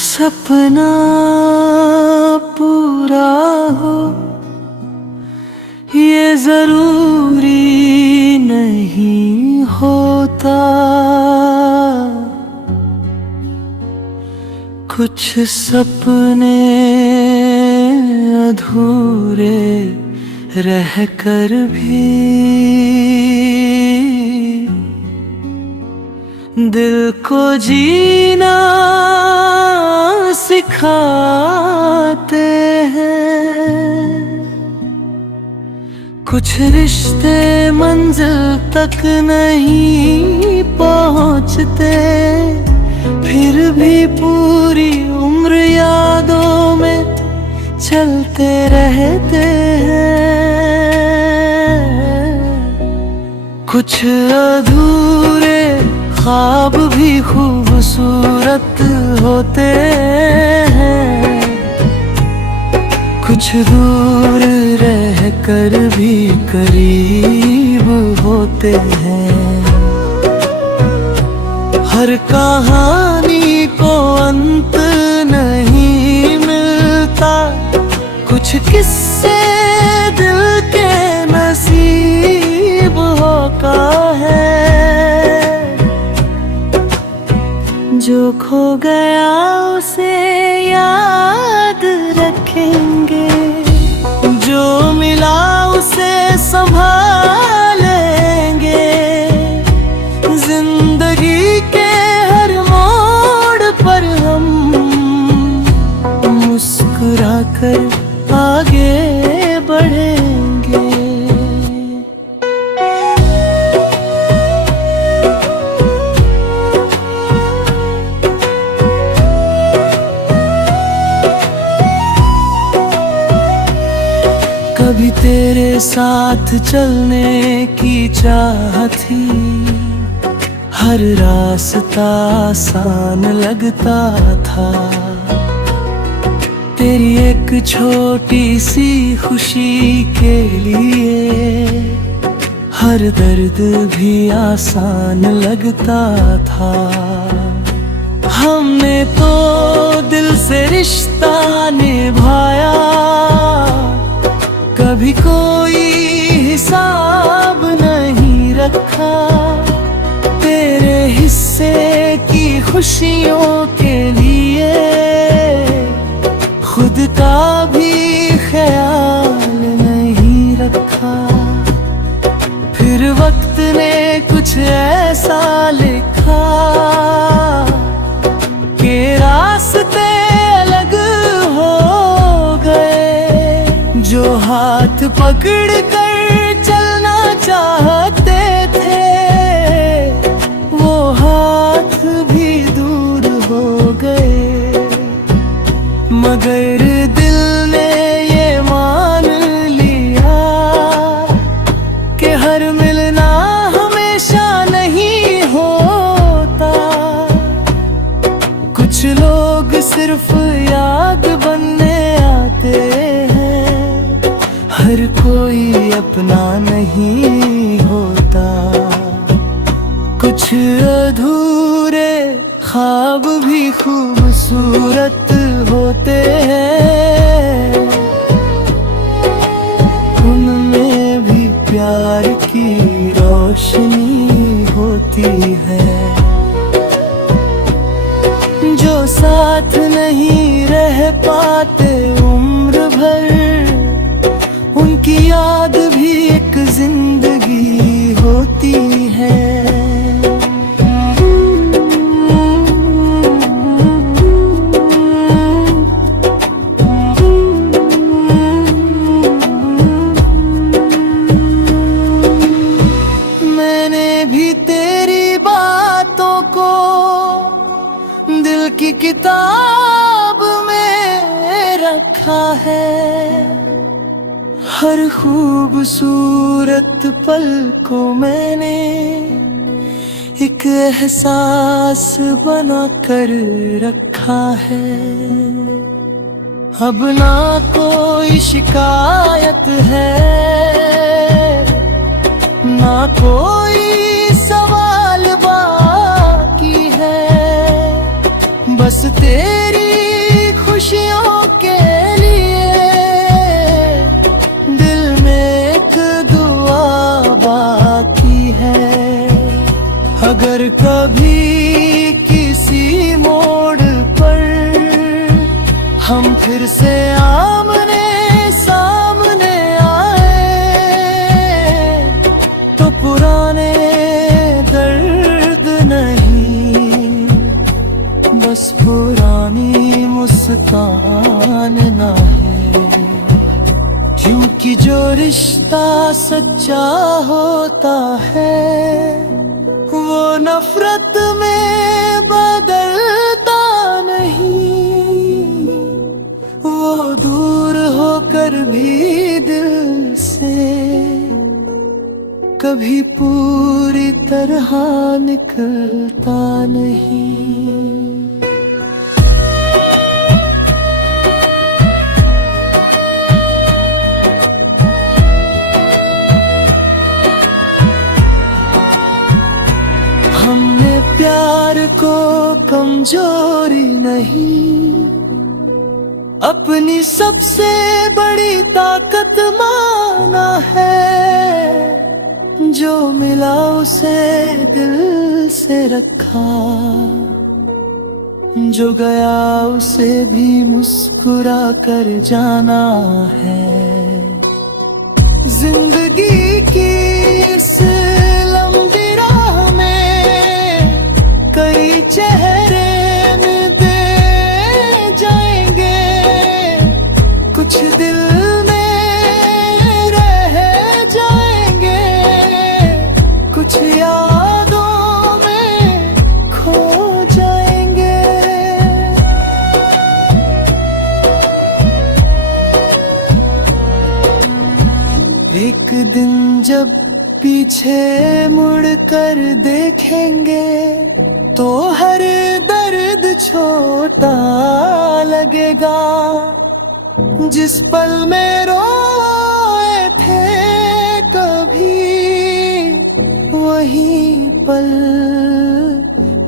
सपना पूरा हो ये जरूरी नहीं होता। कुछ सपने अधूरे रहकर भी दिल को जीना सिखाते हैं। कुछ रिश्ते मंजिल तक नहीं पहुंचते, फिर भी पूरी उम्र यादों में चलते रहते हैं। कुछ अधूरे ख्वाब भी खूबसूरत होते हैं, कुछ दूर रहकर भी करीब होते हैं। हर कहानी को अंत नहीं मिलता, कुछ किस्से दिल के नसीब होता है। जो खो गया उसे याद रखेंगे, जो मिला उसे संभालेंगे। जिंदगी के हर मोड़ पर हम मुस्कुराकर आगे बढ़ेंगे। कभी तेरे साथ चलने की चाह थी, हर रास्ता आसान लगता था। तेरी एक छोटी सी खुशी के लिए हर दर्द भी आसान लगता था। हमने तो दिल से रिश्ता निभाया, कभी कोई हिसाब नहीं रखा। तेरे हिस्से की खुशियों के लिए खुद का भी ख्याल नहीं रखा। फिर वक्त ने कुछ ऐसा लिखा कि रास्ते अलग हो गए। जो हाथ पकड़ कर चलना चाहते थे, वो हाथ भी दूर हो गए। मगर दिल ने ये मान लिया कि हर मिलना हमेशा नहीं होता। कुछ लोग सिर्फ याद बनने आते हैं, हर कोई अपना नहीं होता। कुछ अधूरे ख्वाब भी खूबसूरत होते हैं, उनमें भी प्यार की रोशनी होती है। जो साथ नहीं रह पाते उम्र भर, उनकी याद भी एक जिंदगी होती है। मैंने भी तेरी बातों को दिल की किताब में रखा है। हर खूबसूरत पल को मैंने एक एहसास बना कर रखा है। अब ना कोई शिकायत है, ना कोई सवाल बाकी है। बस तेरी पर कभी किसी मोड़ पर हम फिर से आमने सामने आए तो पुराने दर्द नहीं, बस पुरानी मुस्कान ना है। क्योंकि जो रिश्ता सच्चा होता है वो नफरत में बदलता नहीं, वो दूर होकर भी दिल से कभी पूरी तरह निकलता नहीं। हमने प्यार को कमजोरी नहीं, अपनी सबसे बड़ी ताकत माना है। जो मिला उसे दिल से रखा, जो गया उसे भी मुस्कुरा कर जाना है। जिंदगी की इस लंबी राह में कई चेहरे मिलते जाएंगे, कुछ दिल में रह जाएंगे, कुछ यादों में खो जाएंगे। एक दिन जब पीछे मुड़ कर देखेंगे तो हर दर्द छोटा लगेगा। जिस पल में रोए थे कभी, वही पल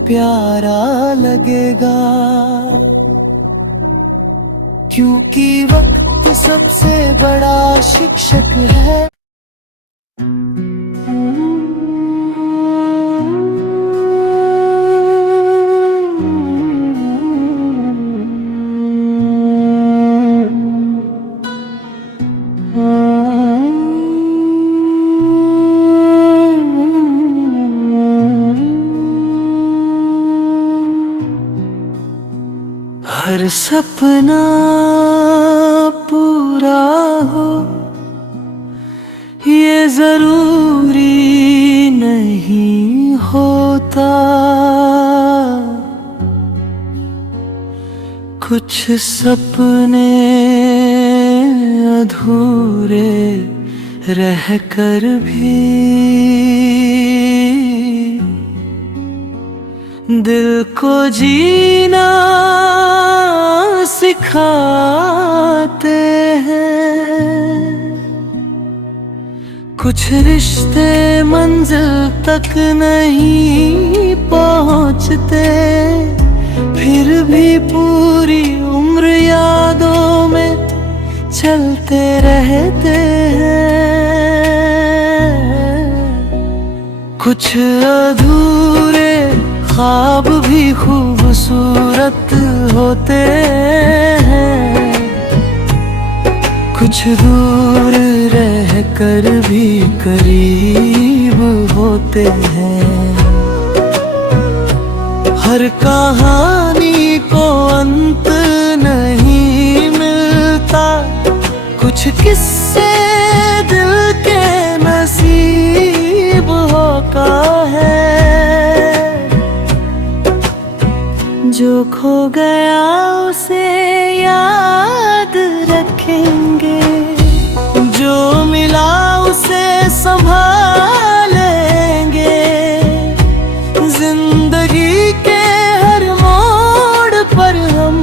प्यारा लगेगा। क्योंकि वक्त सबसे बड़ा शिक्षक है। हर सपना पूरा हो ये जरूरी नहीं होता। कुछ सपने अधूरे रहकर भी दिल को जीना सिखाते हैं। कुछ रिश्ते मंजिल तक नहीं पहुंचते, फिर भी पूरी उम्र यादों में चलते रहते हैं। कुछ अधूरे ख्वाब भी खूबसूरत होते हैं, कुछ दूर रहकर भी करीब होते हैं। हर कहानी को अंत नहीं मिलता, कुछ किस्से दिल के नसीब होता है। जो खो गया उसे याद रखेंगे, जो मिला उसे संभालेंगे। जिंदगी के हर मोड़ पर हम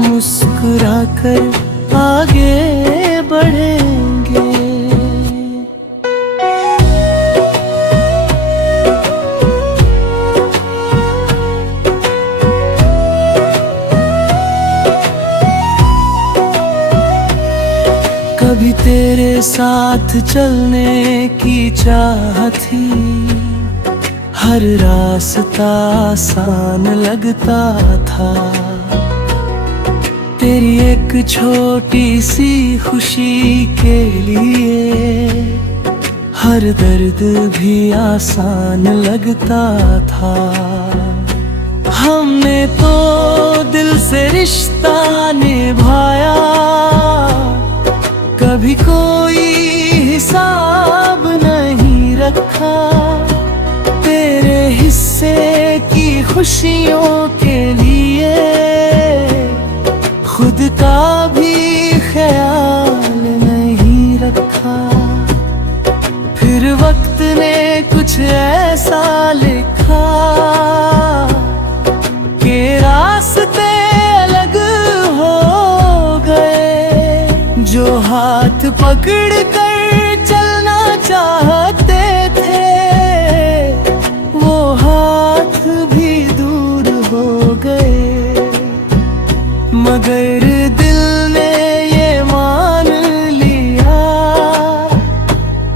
मुस्कुरा कर आगे बढ़ेंगे। कभी तेरे साथ चलने की चाह थी, हर रास्ता आसान लगता था। तेरी एक छोटी सी खुशी के लिए हर दर्द भी आसान लगता था। हमने तो दिल से रिश्ता निभाया, कभी कोई हिसाब नहीं रखा। तेरे हिस्से की खुशियों के लिए खुद का भी ख्याल नहीं रखा। फिर वक्त ने कुछ ऐसा लिखा कि रास्ते अलग हो गए। जो हाथ पकड़ कर चलना चाहते थे, वो हाथ भी दूर हो गए। मगर दिल ने ये मान लिया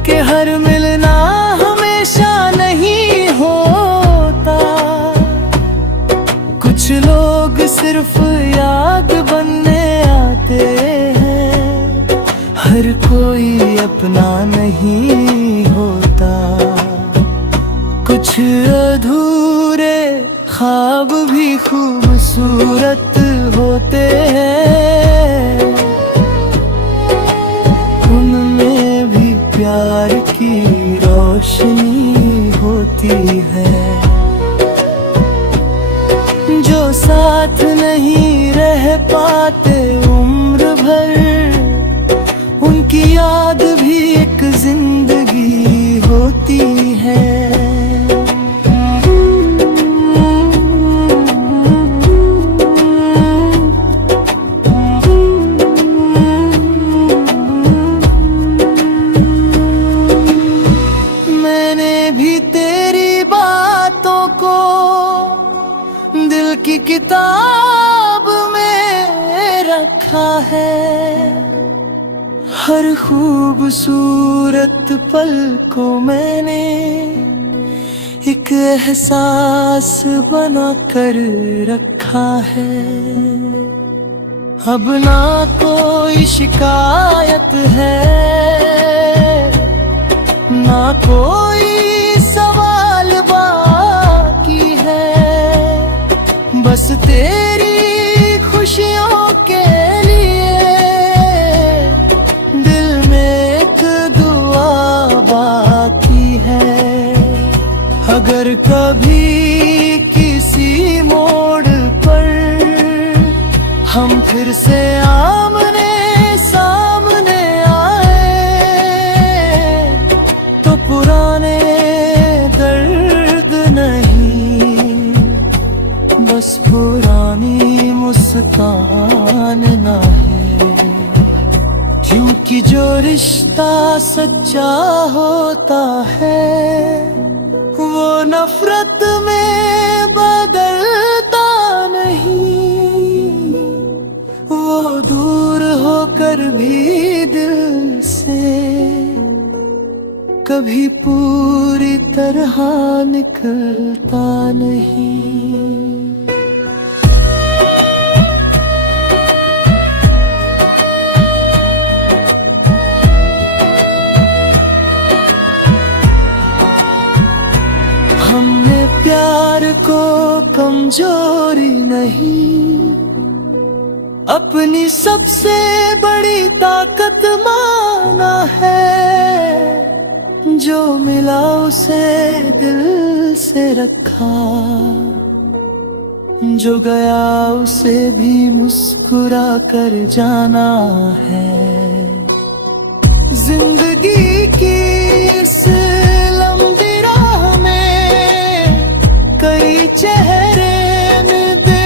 कि हर मिलना हमेशा नहीं होता। कुछ लोग सिर्फ याद बनने आते हैं, हर कोई अपना नहीं होता। कुछ अधूरे ख्वाब भी खूबसूरत होते हैं, उनमें भी प्यार की रोशनी होती है। जो साथ नहीं रह पाते उम्र भर, उनकी याद भी एक जिंदगी होती है। दिल की किताब में रखा है, हर खूबसूरत पल को मैंने एक एहसास बना कर रखा है। अब ना कोई शिकायत है, ना कोई सवाल बाकी है। बस तेरी खुशियों के लिए दिल में एक दुआ बाकी है। अगर कभी किसी मोड़ पर हम फिर से आमने सामने आए, तो पुराने दर्द नहीं, बस पुरानी मुस्कान ना है। क्योंकि जो रिश्ता सच्चा होता है, वो नफरत में बदलता नहीं। वो दूर होकर भी दिल से कभी पूरी तरह निकलता नहीं। हमने प्यार को कमजोरी नहीं, अपनी सबसे बड़ी ताकत माना है। जो मिला उसे दिल से रखा, जो गया उसे भी मुस्कुरा कर जाना है। जिंदगी की इस लंबी राह में कई चेहरे मिलते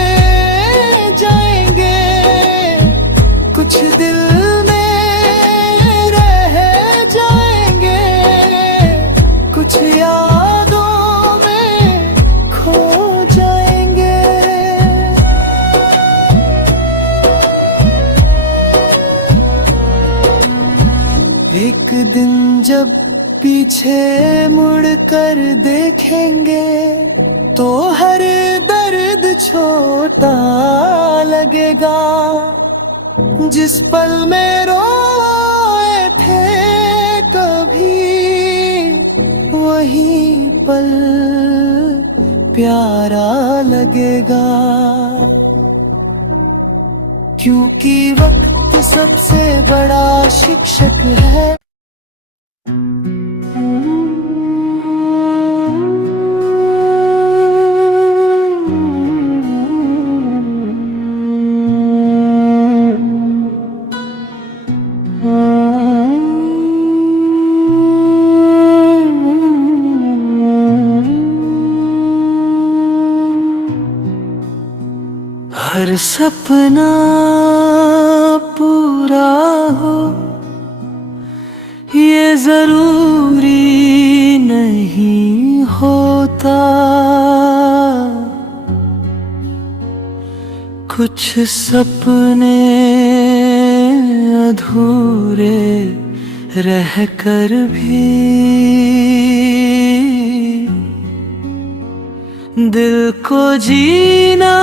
जाएंगे। कुछ दिल में रह जाएंगे, कुछ यादों में खो जाएंगे। एक दिन जब पीछे मुड़कर देखेंगे तो हर दर्द छोटा लगेगा। जिस पल में रोए थे कभी, वही पल प्यारा लगेगा। क्योंकि वक्त सबसे बड़ा शिक्षक है। हर सपना पूरा हो ये जरूरी नहीं होता। कुछ सपने अधूरे रहकर भी दिल को जीना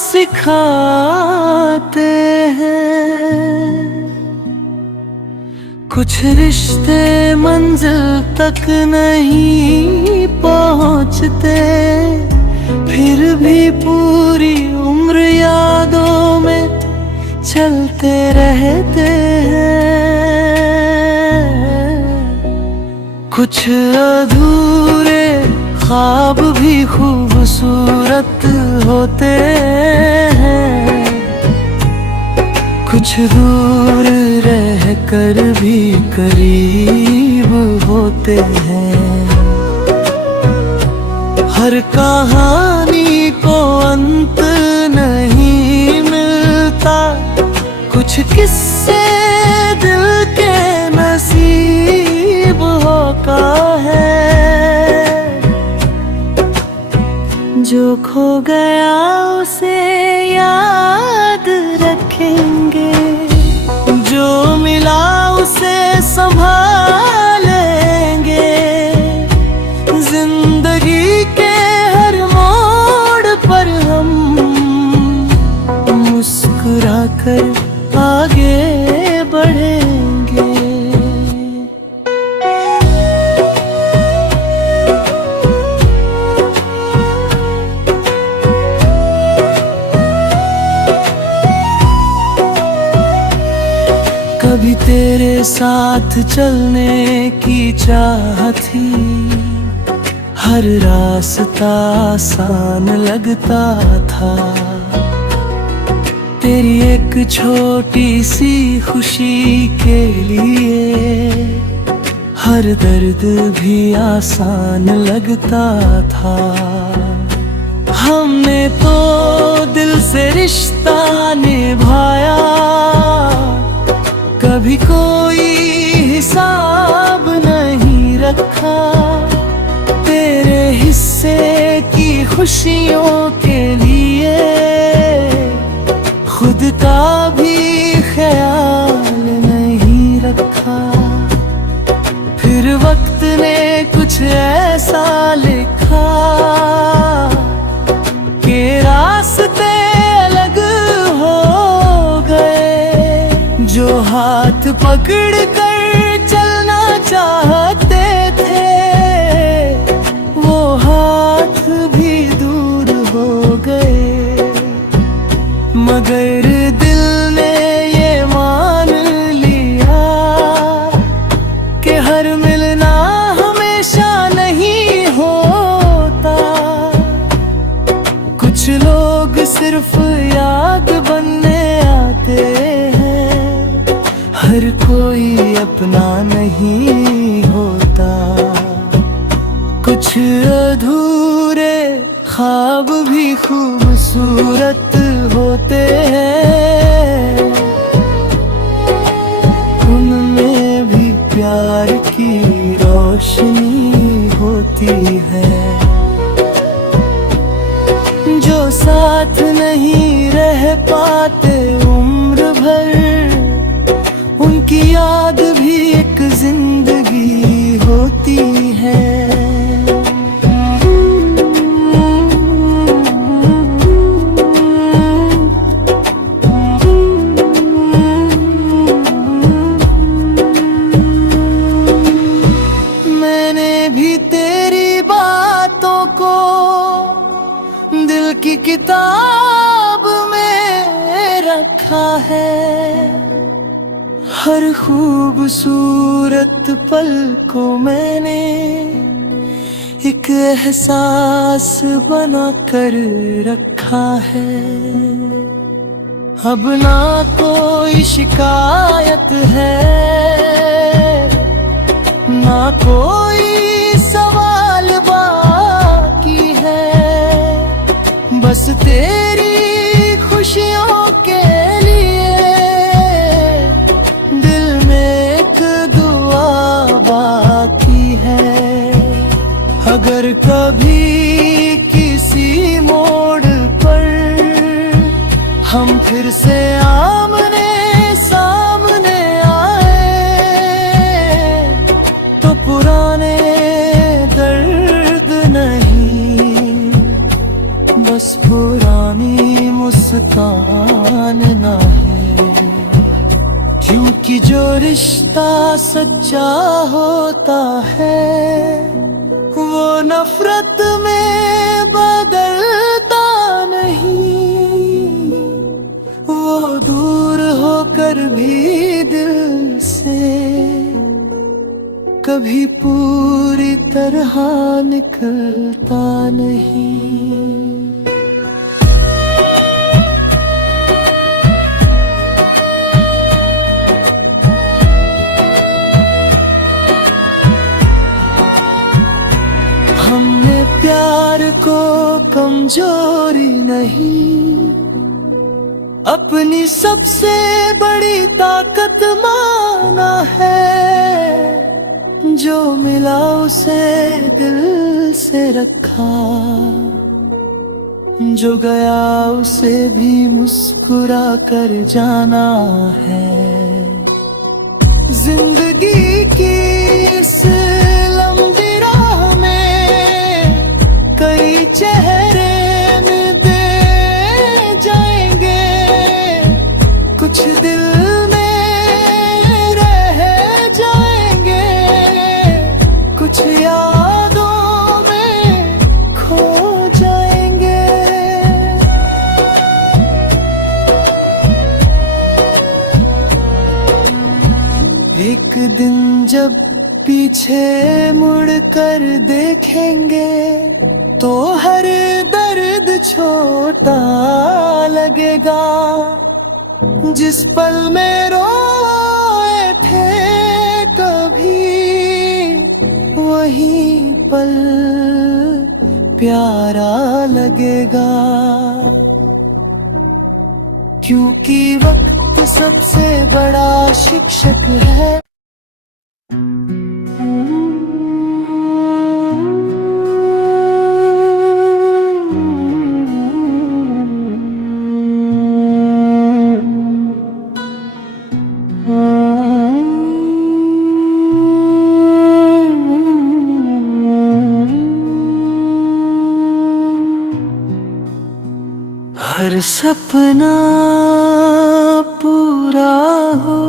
सिखाते हैं। कुछ रिश्ते मंजिल तक नहीं पहुंचते, फिर भी पूरी उम्र यादों में चलते रहते हैं। कुछ अधूरे ख्वाब भी खूबसूरत होते हैं। कुछ दूर रहकर भी करीब होते हैं। हर कहानी को अंत नहीं मिलता, कुछ किस्से दिल के नसीब होता है। जो खो गया उसे याद रखेंगे, जो मिला उसे संभालेंगे। जिंदगी के हर मोड़ पर हम मुस्कुराकर आगे बढ़ेंगे। कभी तेरे साथ चलने की चाह थी, हर रास्ता आसान लगता था। तेरी एक छोटी सी खुशी के लिए हर दर्द भी आसान लगता था। हमने तो दिल से रिश्ता निभाया, कभी कोई हिसाब नहीं रखा। तेरे हिस्से की खुशियों के लिए खुद का भी ख्याल नहीं रखा। फिर वक्त ने कुछ ऐसा लिखा कि रास्ते अलग हो गए। जो हाथ पकड़ कर चलना चाहते थे, वो हाथ भी दूर हो गए। मगर दिल ने ये मान लिया कि हर मिलना हमेशा नहीं होता। कुछ लोग सिर्फ याद बनने आते हैं, हर कोई अपना नहीं होता। कुछ अधूरे ख्वाब भी खूबसूरत होते हैं, उनमें भी प्यार की रोशनी होती है। जो साथ नहीं रह पाते उम्र भर, उनकी की याद भी एक जिंदगी होती है। मैंने भी तेरी बातों को दिल की किताब में रखा है। हर खूबसूरत पल को मैंने एक एहसास बना कर रखा है। अब ना कोई शिकायत है, ना कोई सवाल बाकी है। बस तेरी खुशियों के लिए दिल में एक दुआ बाकी है। अगर कभी किसी मोड़ पर हम फिर से आमने सामने आए, तो पुराने दर्द नहीं, बस पुरानी मुस्कान ना है। क्योंकि जो रिश्ता सच्चा होता है वो नफरत में बदलता नहीं। वो दूर होकर भी दिल से कभी पूरी तरह निकलता नहीं। हमने प्यार को कमजोरी नहीं, अपनी सबसे बड़ी ताकत माना है। जो मिला उसे दिल से रखा, जो गया उसे भी मुस्कुरा कर जाना है। जिंदगी की इस लंबी राह में कई चेहरे मिलते जाएंगे। कुछ दिल में रह जाएंगे, कुछ यादों में खो जाएंगे। एक दिन जब पीछे मुड़ कर देखेंगे तो हर दर्द छोटा लगेगा। जिस पल में रोए थे कभी, वही पल प्यारा लगेगा। क्योंकि वक्त सबसे बड़ा शिक्षक है। हर सपना पूरा हो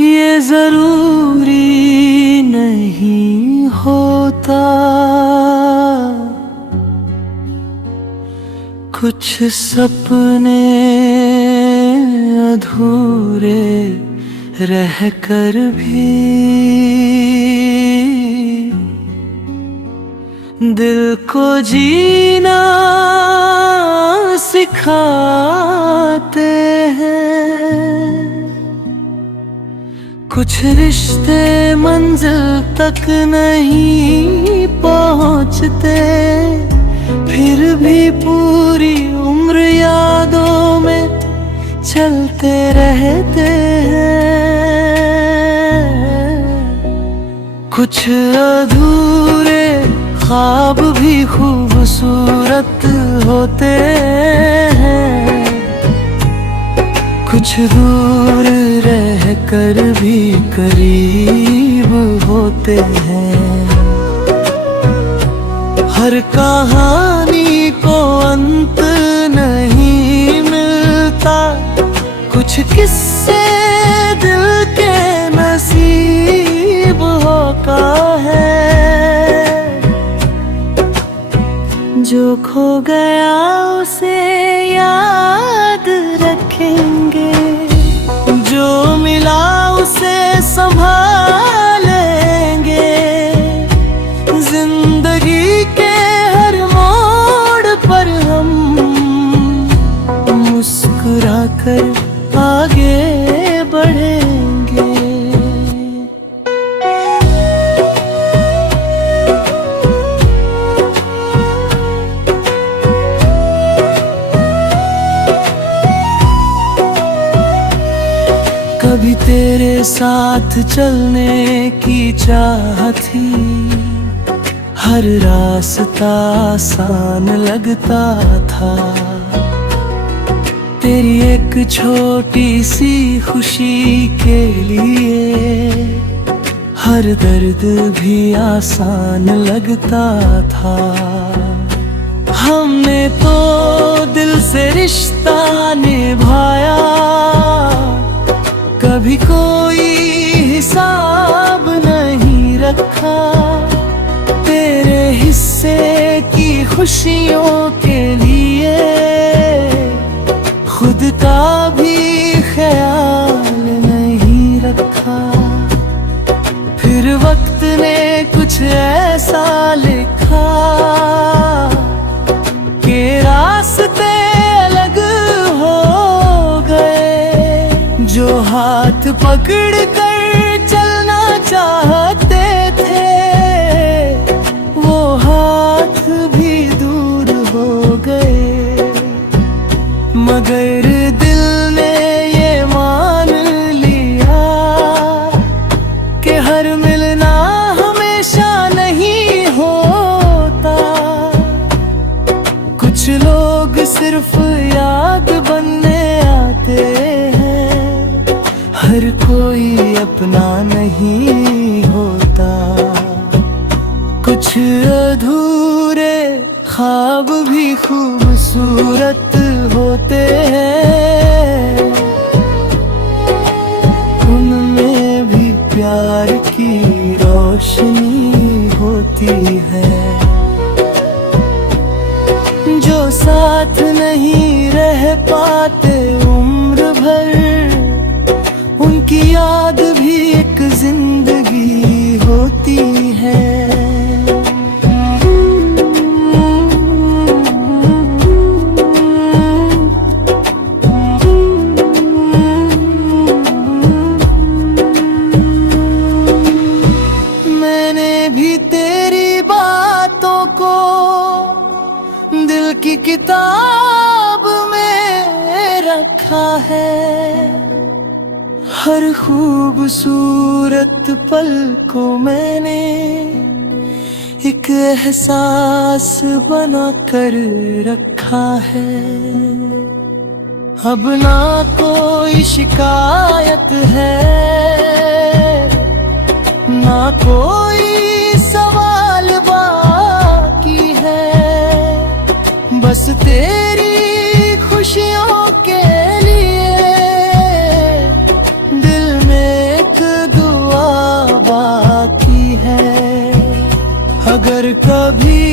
ये जरूरी नहीं होता। कुछ सपने अधूरे रह कर भी दिल को जीना सिखाते हैं। कुछ रिश्ते मंजिल तक नहीं पहुंचते, फिर भी पूरी उम्र यादों में चलते रहते हैं। कुछ अधूरे ख्वाब भी खूबसूरत होते हैं, कुछ दूर रह कर भी करीब होते हैं। हर कहानी को अंत नहीं मिलता, कुछ किस्से दिल के नसीब होता है। जो खो गया उसे याद रखेंगे, जो मिला उसे संभालेंगे। जिंदगी के हर मोड़ पर हम मुस्कुरा कर आगे बढ़ेंगे। कभी तेरे साथ चलने की चाह थी, हर रास्ता आसान लगता था। तेरी एक छोटी सी खुशी के लिए हर दर्द भी आसान लगता था। हमने तो दिल से रिश्ता निभाया, कभी कोई हिसाब नहीं रखा। तेरे हिस्से की खुशियों के लिए खुद का भी ख्याल नहीं रखा। फिर वक्त ने कुछ ऐसा लिखा कि रास्ते अलग हो गए। जो हाथ पकड़ कर चलना चाहते थे, वो हाथ भी दूर हो गए। मगर दिल ने ये मान लिया कि हर मिलना हमेशा नहीं होता। कुछ लोग सिर्फ याद बनने आते हैं, हर कोई अपना नहीं होता। कुछ अधूरे ख्वाब भी खूबसूरत होते हैं, उनमें भी प्यार की रोशनी होती है। जो साथ नहीं रह पाते उम्र भर, उनकी याद भी एक जिंदगी होती है। दिल की किताब में रखा है, हर खूबसूरत पल को मैंने एक एहसास बना कर रखा है। अब ना कोई शिकायत है, ना कोई सवाल बाकी है। बस तेरी खुशियों के लिए दिल में एक दुआ बाकी है। अगर कभी